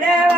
whatever.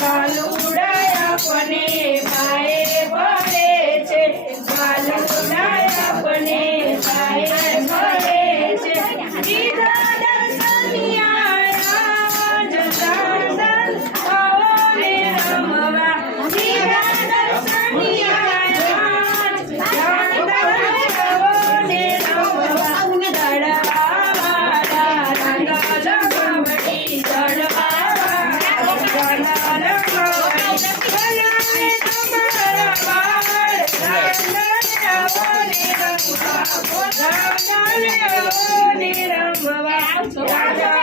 ગાલુડાયા પને બા રમવા